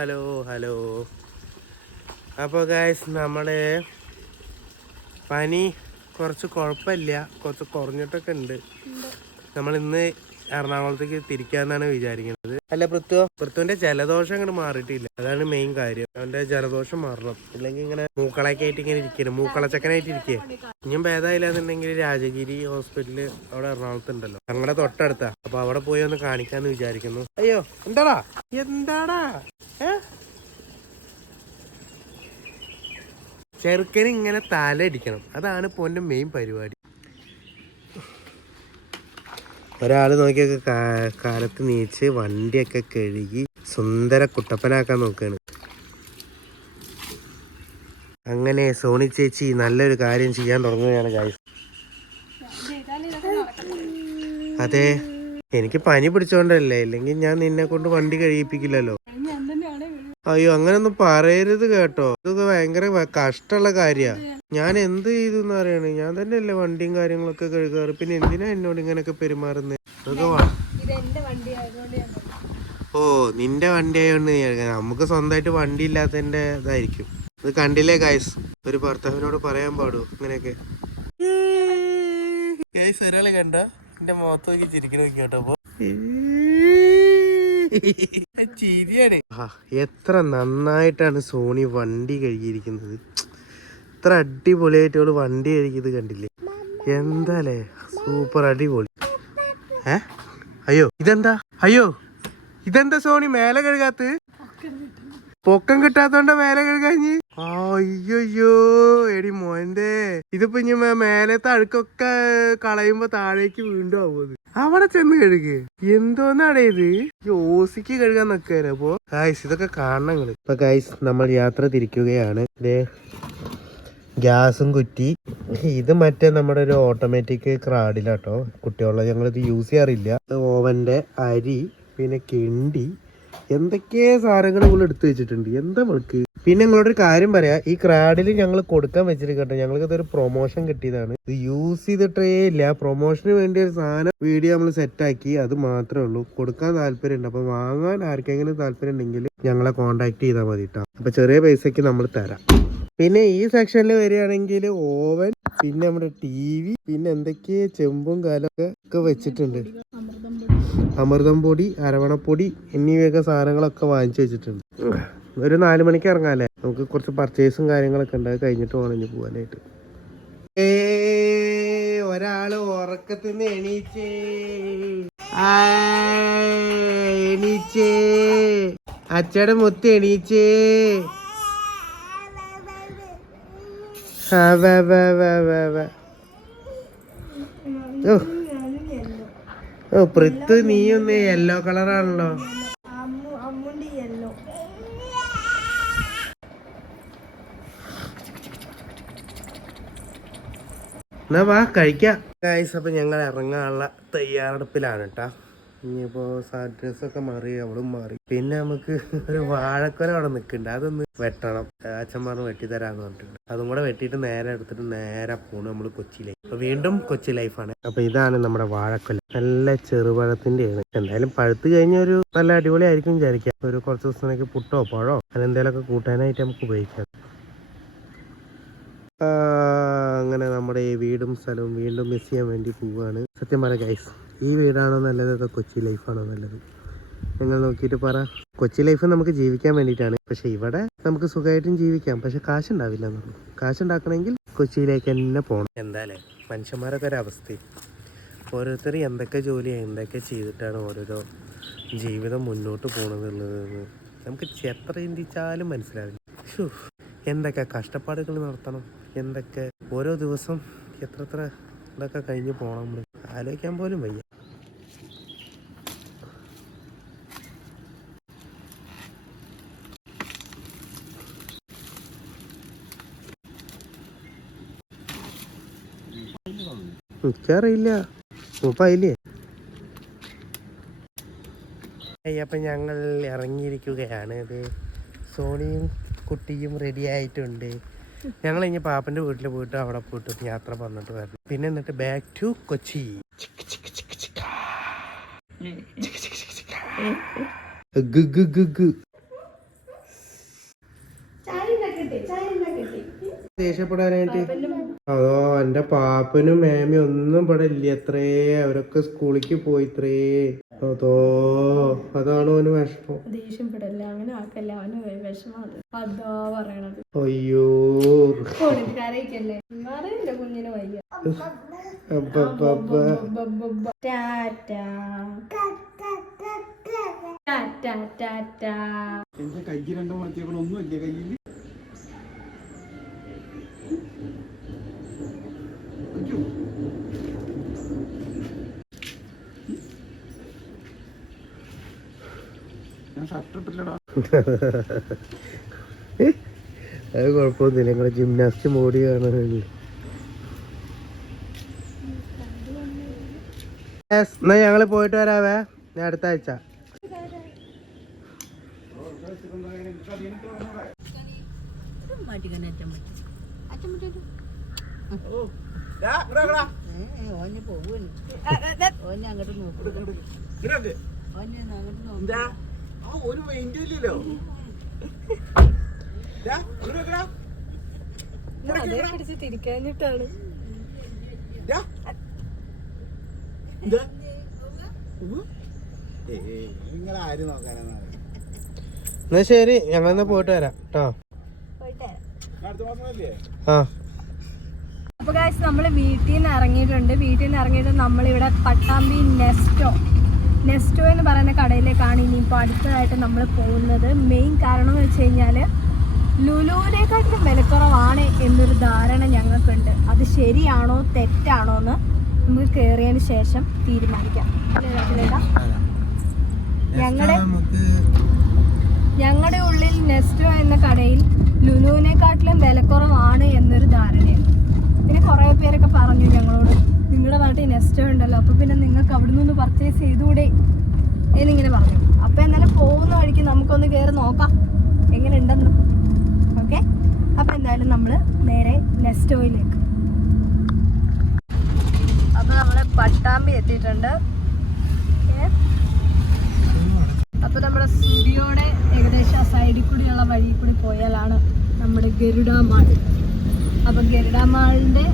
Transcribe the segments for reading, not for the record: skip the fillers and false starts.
Hello. അപ്പോൾ guys നമ്മുടെ പനി കുറച്ച് കുഴപ്പമില്ല, കുറച്ച് കുറഞ്ഞിട്ടൊക്കെ ഉണ്ട്. നമ്മളിന്ന് എറണാകുളത്തേക്ക് തിരിക്കാന്നാണ് വിചാരിക്കുന്നത്. അല്ല പൃഥുവിന്റെ ജലദോഷം അങ്ങോട്ട് മാറിയിട്ടില്ല, അതാണ് മെയിൻ കാര്യം. അവന്റെ ജലദോഷം മാറണം, ഇല്ലെങ്കിൽ ഇങ്ങനെ മൂക്കളൊക്കെ ആയിട്ട് ഇങ്ങനെ ഇരിക്കണം, മൂക്കളച്ചക്കനായിട്ട് ഇരിക്കുക. ഇനിയും ഭേദമില്ലാന്നുണ്ടെങ്കിൽ രാജഗിരി ഹോസ്പിറ്റല് അവിടെ എറണാകുളത്തുണ്ടല്ലോ, ഞങ്ങളുടെ തൊട്ടടുത്താ. അപ്പൊ അവിടെ പോയി ഒന്ന് കാണിക്കാന്ന് വിചാരിക്കുന്നു. അയ്യോ എന്താടാ ചെറുക്കന് ഇങ്ങനെ തലയിടിക്കണം, അതാണ് ഇപ്പോൾ എൻ്റെ മെയിൻ പരിപാടി. ഒരാൾ നോക്കിയൊക്കെ കാലത്ത് നീച്ച് വണ്ടിയൊക്കെ കഴുകി സുന്ദര കുട്ടപ്പനാക്കാൻ നോക്കുകയാണ്. അങ്ങനെ സോണി ചേച്ചി നല്ലൊരു കാര്യം ചെയ്യാൻ തുടങ്ങുകയാണ് ഗൈസ്. അതെ, എനിക്ക് പനി പിടിച്ചോണ്ടല്ലേ, ഇല്ലെങ്കിൽ ഞാൻ നിന്നെ കൊണ്ട് വണ്ടി കഴിയിപ്പിക്കില്ലല്ലോ. അയ്യോ, അങ്ങനൊന്നും പറയരുത് കേട്ടോ, ഇതൊക്കെ ഭയങ്കര കഷ്ടമുള്ള കാര്യാ. ഞാൻ എന്ത് ചെയ്തു എന്ന് അറിയണേ, ഞാൻ തന്നെയല്ലേ വണ്ടിയും കാര്യങ്ങളൊക്കെ കഴുകാറ്, പിന്നെ എന്തിനാ എന്നോട് ഇങ്ങനെയൊക്കെ പെരുമാറുന്നത്? ഓ, നിന്റെ വണ്ടി ആയതുകൊണ്ട് നമുക്ക് സ്വന്തമായിട്ട് വണ്ടി ഇല്ലാത്തതിന്റെ ഇതായിരിക്കും. ഇത് കണ്ടില്ലേ ഗൈസ്, ഒരു ഭർത്താവിനോട് പറയാൻ പാടൂ ഇങ്ങനെയൊക്കെ? ഗൈസ്, ഒരാളെ കണ്ട എന്റെ മുഖത്ത് നോക്കി ചിരിക്കണ കേട്ടോ. അപ്പൊ ചിരിയാണ്. എത്ര നന്നായിട്ടാണ് സോണി വണ്ടി കഴുകിയിരിക്കുന്നത്, എത്ര അടിപൊളിയായിട്ട് അവള് വണ്ടി കഴുകിയത് കണ്ടില്ലേ? എന്താലേ, സൂപ്പർ അടിപൊളി. ഇതെന്താ സോണി മേലെ കഴുകാത്ത? പൊക്കം കിട്ടാത്തോണ്ട മേലെ കഴുകാഞ്ഞ്? അയ്യോ എടി മോന്റെ, ഇതിപ്പോ ഇനി മേലത്തെ അഴുക്കൊക്കെ കളയുമ്പോ താഴേക്ക് വീണ്ടും ആവുന്നത്. അവിടെ ചെന്ന് കഴുക്. എന്തോന്നാടേ ഇത്, ഓസിക്ക് കഴുകാൻ നിക്കാറ്. അപ്പൊ ഗൈസ് ഇതൊക്കെ കാണണം നിങ്ങള്. ഇപ്പൊ ഗൈസ് നമ്മൾ യാത്ര തിരിക്കുകയാണ്. ഗ്യാസും കുറ്റി. ഇത് മറ്റേ നമ്മുടെ ഒരു ഓട്ടോമാറ്റിക് ക്രാഡിലാട്ടോ കുട്ടികളുടെ, ഞങ്ങളിത് യൂസ് ചെയ്യാറില്ല. ഓവന്റെ അരി, പിന്നെ കിണ്ടി, എന്തൊക്കെ സാധനങ്ങൾ നമ്മൾ എടുത്തു വെച്ചിട്ടുണ്ട്. എന്താ നമ്മൾക്ക്. പിന്നെ നിങ്ങളോടൊരു കാര്യം പറയാം, ഈ ക്രാഡിൽ ഞങ്ങൾ കൊടുക്കാൻ വെച്ചിട്ട് കേട്ടോ, ഞങ്ങൾക്ക് ഇതൊരു പ്രൊമോഷൻ കിട്ടിയതാണ്. ഇത് യൂസ് ചെയ്തിട്ടേ ഇല്ല, പ്രൊമോഷന് വേണ്ടി ഒരു സാധനം വീഡിയോ നമ്മൾ സെറ്റാക്കി, അത് മാത്രമേ ഉള്ളൂ. കൊടുക്കാൻ താല്പര്യമുണ്ട്, അപ്പൊ വാങ്ങാൻ ആർക്കെങ്കിലും താല്പര്യം ഉണ്ടെങ്കിൽ ഞങ്ങളെ കോണ്ടാക്ട് ചെയ്താൽ മതി കേട്ടോ. അപ്പൊ ചെറിയ പൈസക്ക് നമ്മൾ തരാം. പിന്നെ ഈ സെക്ഷനിൽ വരികയാണെങ്കിൽ ഓവൻ, പിന്നെ നമ്മുടെ TV, പിന്നെ എന്തൊക്കെയോ ചെമ്പും കാലൊക്കെ വെച്ചിട്ടുണ്ട്. അമൃതം പൊടി, അരവണപ്പൊടി എന്നിവയൊക്കെ സാധനങ്ങളൊക്കെ വാങ്ങിച്ചു വെച്ചിട്ടുണ്ട്. ഒരു 4 മണിക്ക് ഇറങ്ങാല്ലേ, നമുക്ക് കുറച്ച് പർച്ചേസും കാര്യങ്ങളൊക്കെ ഉണ്ട്, കഴിഞ്ഞിട്ട് വേണം ഇനി പോകാനായിട്ട്. ഒരാള് ഉറക്കത്തിന്ന് എണീച്ചേ, അച്ചയുടെ മുത്ത് എണീച്ചേ. പൃഥ്വി നീയൊന്ന് യെല്ലോ കളറാണല്ലോ. എന്നാ വാ കഴിക്കാം ഗൈസ്. അപ്പൊ ഞങ്ങൾ ഇറങ്ങാനുള്ള തയ്യാറെടുപ്പിലാണ് കേട്ടാ. ഇനിയിപ്പോ ഡ്രസ്സൊക്കെ മാറി, അവളും മാറി. പിന്നെ നമുക്ക് ഒരു വാഴക്കൊല അവിടെ നിൽക്കുന്നുണ്ട്, അതൊന്ന് വെട്ടണം. അച്ഛൻ പറഞ്ഞ് വെട്ടിത്തരാന്ന് പറഞ്ഞിട്ടുണ്ട്. അതും കൂടെ വെട്ടിയിട്ട് നേരെ എടുത്തിട്ട് നേരെ പോണു നമ്മൾ കൊച്ചിയിലേക്ക്. അപ്പൊ വീണ്ടും കൊച്ചി ലൈഫാണ്. അപ്പൊ ഇതാണ് നമ്മുടെ വാഴക്കൊല, നല്ല ചെറുപഴത്തിന്റെ ആണ്. എന്തായാലും പഴുത്ത് കഴിഞ്ഞ ഒരു നല്ല അടിപൊളി ആയിരിക്കും വിചാരിക്കാം. ഒരു കുറച്ച് ദിവസത്തേക്ക് പുട്ടോ പഴോ അങ്ങനെ എന്തെങ്കിലുമൊക്കെ കൂട്ടാനായിട്ട് നമുക്ക് ഉപയോഗിക്കാം. അങ്ങനെ നമ്മുടെ ഈ വീടും സ്ഥലവും വീണ്ടും മിസ് ചെയ്യാൻ വേണ്ടി പോവുകയാണ്. സത്യം പറ ഗൈസ്, ഈ വീടാണോ നല്ലത് അതോ കൊച്ചി ലൈഫാണോ നല്ലത്? നിങ്ങൾ നോക്കിയിട്ട് പറ. കൊച്ചി ലൈഫ് നമുക്ക് ജീവിക്കാൻ വേണ്ടിയിട്ടാണ്, പക്ഷെ ഇവിടെ നമുക്ക് സുഖമായിട്ടും ജീവിക്കാം, പക്ഷെ കാശുണ്ടാവില്ല എന്നുള്ളൂ. കാശുണ്ടാക്കണമെങ്കിൽ കൊച്ചിയിലേക്ക് തന്നെ പോകണം. എന്തായാലേ മനുഷ്യന്മാരൊക്കെ ഒരവസ്ഥ, ഓരോരുത്തർ എന്തൊക്കെ ജോലിയാണ് എന്തൊക്കെ ചെയ്തിട്ടാണ് ഓരോരോ ജീവിതം മുന്നോട്ട് പോകണമെന്നുള്ളതെന്ന് നമുക്ക് എത്ര ചിന്തിച്ചാലും മനസ്സിലാവില്ല. എന്തൊക്കെ കഷ്ടപ്പാടുകൾ നടത്തണം, എന്തൊക്കെ ഓരോ ദിവസം എത്ര ഇതൊക്കെ കഴിഞ്ഞ് പോകണം, നമ്മൾ ആലോചിക്കാൻ പോലും വയ്യ. എനിക്കറിയില്ല, മൂപ്പായില്ലേ. അപ്പം ഞങ്ങൾ ഇറങ്ങിയിരിക്കുകയാണ്. ഇത് സോണിയും കുട്ടിയും റെഡി ആയിട്ടുണ്ട്. ഞങ്ങൾ ഇനി പാപ്പൻ്റെ വീട്ടിൽ പോയിട്ട് അവിടെ പോയിട്ട് യാത്ര പറഞ്ഞിട്ട് വരണം. പിന്നെ എന്നിട്ട് ബാക്ക് ടു കൊച്ചി. ദേഷ്യപ്പെടാനായിട്ട്? അതോ എന്റെ പാപ്പനും മേമയും ഒന്നും ഇവിടെ ഇല്ല അത്രേ, അവരൊക്കെ സ്കൂളിലേക്ക് പോയി ഇത്രേ. അതോ അതാണോ അവന് വിഷമം? ദേഷ്യപ്പെടല്ലേ, അങ്ങനെ ആക്കല്ല, അവന് വിഷമാണ് അതാ പറയണത്. അയ്യോ കരയിക്കല്ലേ, എന്റെ കുഞ്ഞിന് വയ്യ. എന്റെ കൈ രണ്ടു മാറ്റിയൊന്നുമില്ല കയ്യിൽ. ഞാൻ ഷർട്ട് ഇട്ടില്ലടാ. അത് കുഴപ്പമൊന്നുമില്ല, നിങ്ങളെ ജിംനാസ്റ്റ് മോഡി കാണാൻ. എന്നാ ഞങ്ങള് പോയിട്ട് വരാവേ, ഞാൻ അടുത്ത ആഴ്ച. ഒരു മൈൻഡില്ലല്ലോ. തിരിക്കാഞ്ഞിട്ടാണ്. നിങ്ങളാരും നോക്കാനാ. എന്നാ ശരി, ഞങ്ങളെന്നാ പോയിട്ട് വരാം കേട്ടോ. അടുത്ത മാസമല്ലേ? ആ അപ്പൊ ഗായ്സ് നമ്മള് വീട്ടിൽ നിന്ന് ഇറങ്ങിയിട്ട് നമ്മളിവിടെ പട്ടാമ്പി നെസ്റ്റോ എന്ന് പറയുന്ന കടയിലേക്കാണ് ഇനിയിപ്പോൾ അടുത്തതായിട്ട് നമ്മൾ പോകുന്നത്. മെയിൻ കാരണം എന്ന് വെച്ച് കഴിഞ്ഞാൽ ലുലുവിനെക്കാട്ടിലും വിലക്കുറവാണ് എന്നൊരു ധാരണ ഞങ്ങൾക്കുണ്ട്. അത് ശരിയാണോ തെറ്റാണോ എന്ന് നമുക്ക് കയറിയതിന് ശേഷം തീരുമാനിക്കാം. ഞങ്ങളുടെ ഉള്ളിൽ നെസ്റ്റോ എന്ന കടയിൽ ലുലുവിനെക്കാട്ടിലും വിലക്കുറവാണ് എന്നൊരു ധാരണയാണ്. പിന്നെ കുറേ പേരൊക്കെ പറഞ്ഞു ഞങ്ങളോട്, നിങ്ങളുടെ നാട്ടിൽ നെസ്റ്റോ ഉണ്ടല്ലോ, അപ്പോൾ പിന്നെ നിങ്ങൾക്ക് അവിടെ നിന്ന് പർച്ചേസ് ചെയ്തുകൂടെ എന്നിങ്ങനെ പറഞ്ഞു. അപ്പോൾ എന്തായാലും പോകുന്ന വഴിക്ക് നമുക്കൊന്ന് കയറി നോക്കാം എങ്ങനെ ഉണ്ടെന്ന്. ഓക്കെ, അപ്പോൾ എന്തായാലും നമ്മൾ നേരെ നെസ്റ്റോയിലേക്ക്. അപ്പോൾ നമ്മൾ പട്ടാമ്പി എത്തിയിട്ടുണ്ട്. അപ്പോൾ നമ്മുടെ സ്റ്റുഡിയോയുടെ ഏകദേശം ആ സൈഡിൽ കൂടിയുള്ള വഴി കൂടി പോയാലാണ് നമ്മുടെ ഗരുഡ മാൾ. അപ്പോൾ ഗരുഡ മാളിൻ്റെ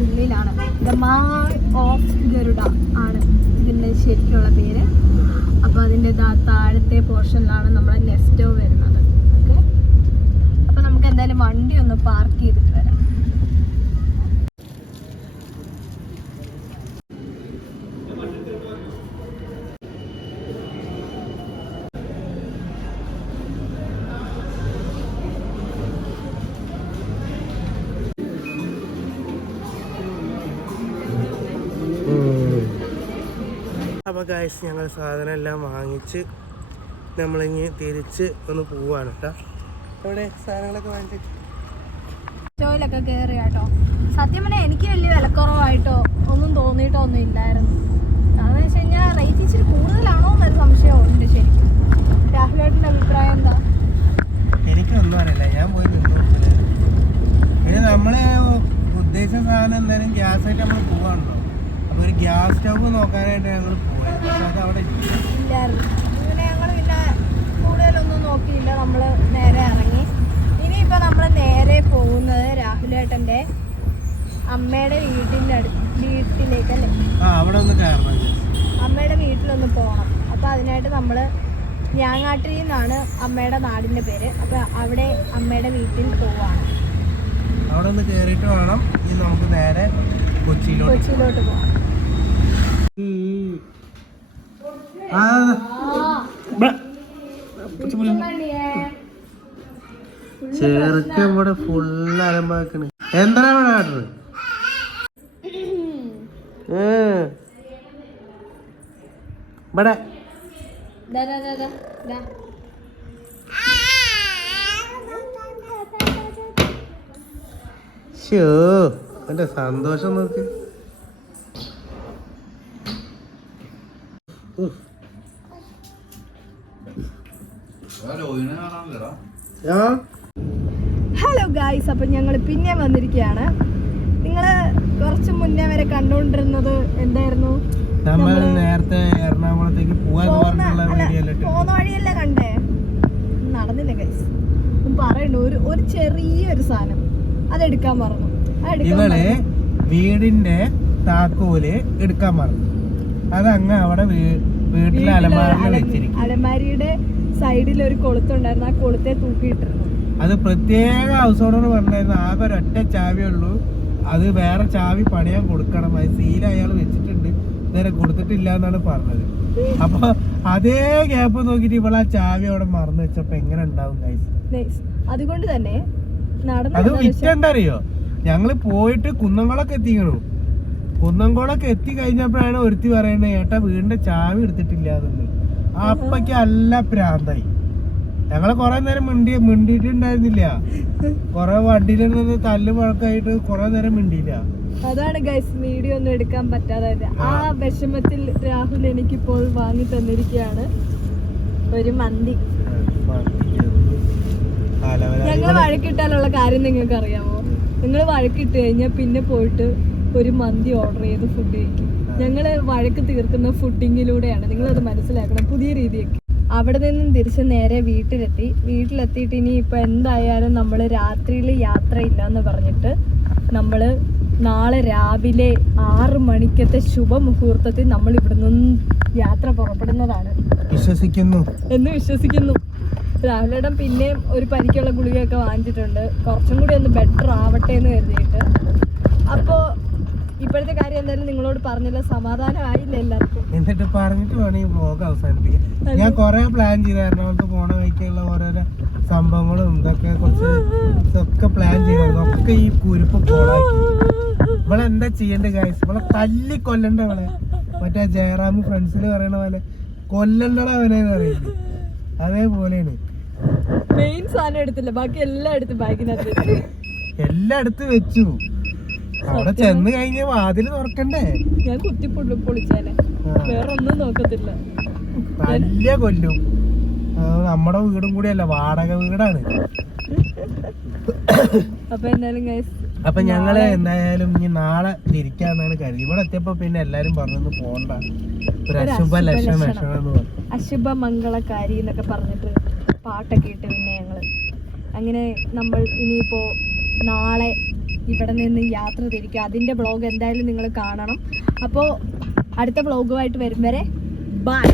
ഉള്ളിലാണ്, ദ മാൾ ഓഫ് ഗരുഡ ആണ് ഇതിൻ്റെ ശരിക്കുള്ള പേര്. അപ്പോൾ അതിൻ്റെ താഴത്തെ പോർഷനിലാണ് നമ്മുടെ നെസ്റ്റോ വരുന്നത്. ഓക്കെ, അപ്പോൾ നമുക്ക് എന്തായാലും വണ്ടി ഒന്ന് പാർക്ക് ചെയ്തിട്ട് വരാം. അപ്പോൾ ഗൈസ് ഞങ്ങൾ സാധനം എല്ലാം വാങ്ങിച്ച് നമ്മളിങ്ങ് തിരിച്ച് ഒന്ന് പോവാണ് കേട്ടോ. ഇവിടെ സാധനങ്ങളൊക്കെ വാങ്ങിച്ചിട്ട് സ്റ്റോയിലൊക്കെ കയറി കേട്ടോ. സത്യം പറഞ്ഞാൽ എനിക്ക് വലിയ വിലക്കുറവായിട്ടോ ഒന്നും തോന്നിയിട്ടോ ഒന്നും ഇല്ലായിരുന്നു. കാരണം വെച്ച് കഴിഞ്ഞാൽ റേറ്റ് ഇച്ചിരി കൂടുതലാണോ എന്നൊരു സംശയമുണ്ട് ശരിക്കും. രാഹുലേട്ടൻ്റെ അഭിപ്രായം എന്താ? എനിക്കൊന്നും അറിയില്ല, ഞാൻ പോയി നിന്നു. പിന്നെ നമ്മൾ ഉദ്ദേശിച്ച സാധനം എന്തായാലും ഗ്യാസായിട്ട് നമ്മൾ പോവാണല്ലോ. അപ്പോൾ ഒരു ഗ്യാസ് സ്റ്റവ് നോക്കാനായിട്ട് ഞങ്ങൾ പോയത്, പക്ഷെ അത് അവിടെ ഇല്ലായിരുന്നു. അങ്ങനെ ഞങ്ങൾ പിന്നെ കൂടുതലൊന്നും നോക്കിയില്ല, നമ്മൾ നേരെ ഇറങ്ങി. ഇനിയിപ്പോൾ നമ്മൾ നേരെ പോകുന്നത് രാഹുലേട്ടൻ്റെ അമ്മയുടെ വീട്ടിലേക്കല്ലേ? അവിടെ ഒന്ന് കയറണം, അമ്മയുടെ വീട്ടിലൊന്ന് പോകണം. അപ്പോൾ അതിനായിട്ട് നമ്മൾ ഞാങ്ങാട്ടിൽ നിന്നാണ് അമ്മയുടെ നാടിൻ്റെ പേര്. അപ്പോൾ അവിടെ അമ്മയുടെ വീട്ടിൽ പോവാണ്. അവിടെ ഒന്ന് കയറിയിട്ട് വേണം ഇനി നമുക്ക് നേരെ കൊച്ചിയിലോട്ട് പോകാം. ചേർക്ക ഇവിടെ ഫുള്ള് അലമ്പാക്കണ്. എന്താണ് ഇവിടെ കാട്ടുന്നത്? ഇവിടെ ഷോ എന്റെ സന്തോഷം നോക്ക്. ഹലോ ഗായ്സ്, അപ്പം ഞങ്ങൾ പിന്നെ വന്നിരിക്കുകയാണ്. നിങ്ങൾ കുറച്ച് മുന്നേ വരെ കണ്ടുകൊണ്ടിരുന്നത് എന്തായിരുന്നു? നമ്മൾ നേരത്തെ എറണാകുളത്തേക്ക് പോകുന്ന വഴിയല്ലേ കണ്ടേ? നടന്നില്ല ഗൈസ്, പറയണ്ടു. ഒരു ചെറിയൊരു സാധനം അതെടുക്കാൻ മറന്നു. ഇവള് വീടിന്റെ താക്കോല് എടുക്കാൻ മറന്നു. അതങ്ങ് അവിടെ വീട്ടിലെ അലമാരയിൽ വെച്ചിരിക്കും. അലമാരിയുടെ സൈഡിൽ ഒരു കൊളുത്തുണ്ടായിരുന്നു, ആ കൊളുത്തെ തൂക്കിയിട്ടിരുന്നു. അത് പ്രത്യേക ഹൗസ് ഓണർ പറഞ്ഞായിരുന്നു ആകെ ഒരൊറ്റ ചാവിയേ ഉള്ളൂ, അത് വേറെ ചാവി പണിയാൻ കൊടുക്കണം, അത് സീൽ അയാൾ വെച്ചിട്ടുണ്ട്, ഇതുവരെ കൊടുത്തിട്ടില്ല എന്നാണ് പറഞ്ഞത്. അപ്പൊ അതേ ഗ്യാപ്പ് നോക്കിട്ട് ഇവളാ ചാവി അവിടെ മറന്നു വെച്ചപ്പോ എങ്ങനെ ഉണ്ടാവും ഗൈസ്? അതുകൊണ്ട് തന്നെ അത് വിറ്റെന്താ അറിയോ, ഞങ്ങള് പോയിട്ട് കുന്നംകുളമൊക്കെ എത്തിക്കണു. കുന്നംകുളമൊക്കെ എത്തി കഴിഞ്ഞപ്പോഴാണ് ഒരുത്തി പറയുന്നത് ഏട്ടാ വീടിന്റെ ചാവി എടുത്തിട്ടില്ല എന്നുണ്ട്. അപ്പക്ക് നല്ല പ്രാന്തായി. ഞങ്ങള് കൊറേ നേരം മിണ്ടിയിട്ടുണ്ടായിരുന്നില്ല, കൊറേ വണ്ടിയിൽ നിന്ന് തല്ല് മുഴക്കായിട്ട് കൊറേ നേരം മിണ്ടിയില്ല. അതാണ് ഗൈസ് വീഡിയോ ഒന്നും എടുക്കാൻ പറ്റാതായത്. ആ വിഷമത്തിൽ രാഹുൽ എനിക്കിപ്പോൾ വാങ്ങി തന്നിരിക്കുകയാണ് ഒരു മന്തി. ഞങ്ങൾ വഴക്കിട്ടാലുള്ള കാര്യം നിങ്ങൾക്ക് അറിയാമോ? നിങ്ങൾ വഴക്കിട്ട് കഴിഞ്ഞാൽ പിന്നെ പോയിട്ട് ഒരു മന്തി ഓർഡർ ചെയ്ത് ഫുഡ് കഴിക്കും. ഞങ്ങള് വഴക്ക് തീർക്കുന്ന ഫുഡിങ്ങിലൂടെയാണ്, നിങ്ങളത് മനസ്സിലാക്കണം. പുതിയ രീതിയൊക്കെ. അവിടെ നിന്നും തിരിച്ച് നേരെ വീട്ടിലെത്തിയിട്ട് ഇനി ഇപ്പൊ എന്തായാലും നമ്മൾ രാത്രിയിൽ യാത്രയില്ല എന്ന് പറഞ്ഞിട്ട് നമ്മള് നാളെ രാവിലെ 6 മണിക്കത്തെ ശുഭമുഹൂർത്തത്തിൽ നമ്മൾ ഇവിടെ നിന്നും യാത്ര പുറപ്പെടുന്നതാണ് എന്ന് വിശ്വസിക്കുന്നു. രാവിലെ പിന്നെയും ഒരു പനിക്കുള്ള ഗുളികയൊക്കെ വാങ്ങിച്ചിട്ടുണ്ട്, കുറച്ചും കൂടി ഒന്ന് ബെറ്റർ ആവട്ടെ എന്ന് കരുതിയിട്ട്. അപ്പോ ഇപ്പോഴത്തെ കാര്യം എന്തായാലും നിങ്ങളോട് പറഞ്ഞില്ല, സമാധാനമായില്ല എല്ലാവർക്കും. എന്നിട്ട് പറഞ്ഞിട്ട് വേണം ഈ വ്ലോഗ് അവസാനിപ്പിക്കാൻ. ഞാൻ കൊറേ പ്ലാൻ ചെയ്ത് എറണാകുളത്ത് പോണ വഴിക്കുള്ള ഓരോരോ സംഭവങ്ങളും ഇതൊക്കെ കുറച്ച് പ്ലാൻ ചെയ്തായിരുന്നു, ഒക്കെ ഈ കുരുപ്പ് പോളാക്കി. ഇവളെ എന്താ ചെയ്യണ്ടേ ഗൈസ്? ഇവളെ തല്ലി കൊല്ലണ്ട. ഇവളെ മറ്റേ ജയറാമ് ഫ്രണ്ട്സിൽ പറയണ പോലെ കൊല്ലണ്ടടാ അവനെന്ന് പറയുന്നത്, അതേപോലെയാണ്. മെയിൻ സാധനം എടുത്തില്ല, ബാക്കി എല്ലാം എടുത്ത് ബാഗിനകത്ത് എല്ലാം എടുത്ത് വെച്ചു. അവിടെ ചെന്ന് കഴിഞ്ഞ വാതില് തുറക്കണ്ടേ? ഞാൻ കുത്തി പൊളിച്ചാലേ, വേറെ ഒന്നും നോക്കത്തില്ല. നല്ല കൊല്ലും. നമ്മുടെ വീടും കൂടിയല്ല, വാടക വീടാണ്. അപ്പൊ ഞങ്ങള് എന്തായാലും ഇനി നാളെ തിരിക്കാന്നാണ് കരുതി. ഇവിടെ എത്തിയപ്പോ പിന്നെ എല്ലാരും പറഞ്ഞു പോണ്ട, ഒരു അശുഭ ലക്ഷണം എന്ന് പറഞ്ഞു. അശുഭ മംഗളകാരി എന്നൊക്കെ പറഞ്ഞിട്ട് പാട്ടൊക്കെ ഇട്ട് പിന്നെ ഞങ്ങള് അങ്ങനെ നമ്മൾ ഇനിയിപ്പോ നാളെ ഇവിടെ നിന്ന് യാത്ര തിരിക്കുക. അതിന്റെ വ്ളോഗ് എന്തായാലും നിങ്ങൾ കാണണം. അപ്പോൾ അടുത്ത വ്ളോഗുമായിട്ട് വരും വരെ ബൈ.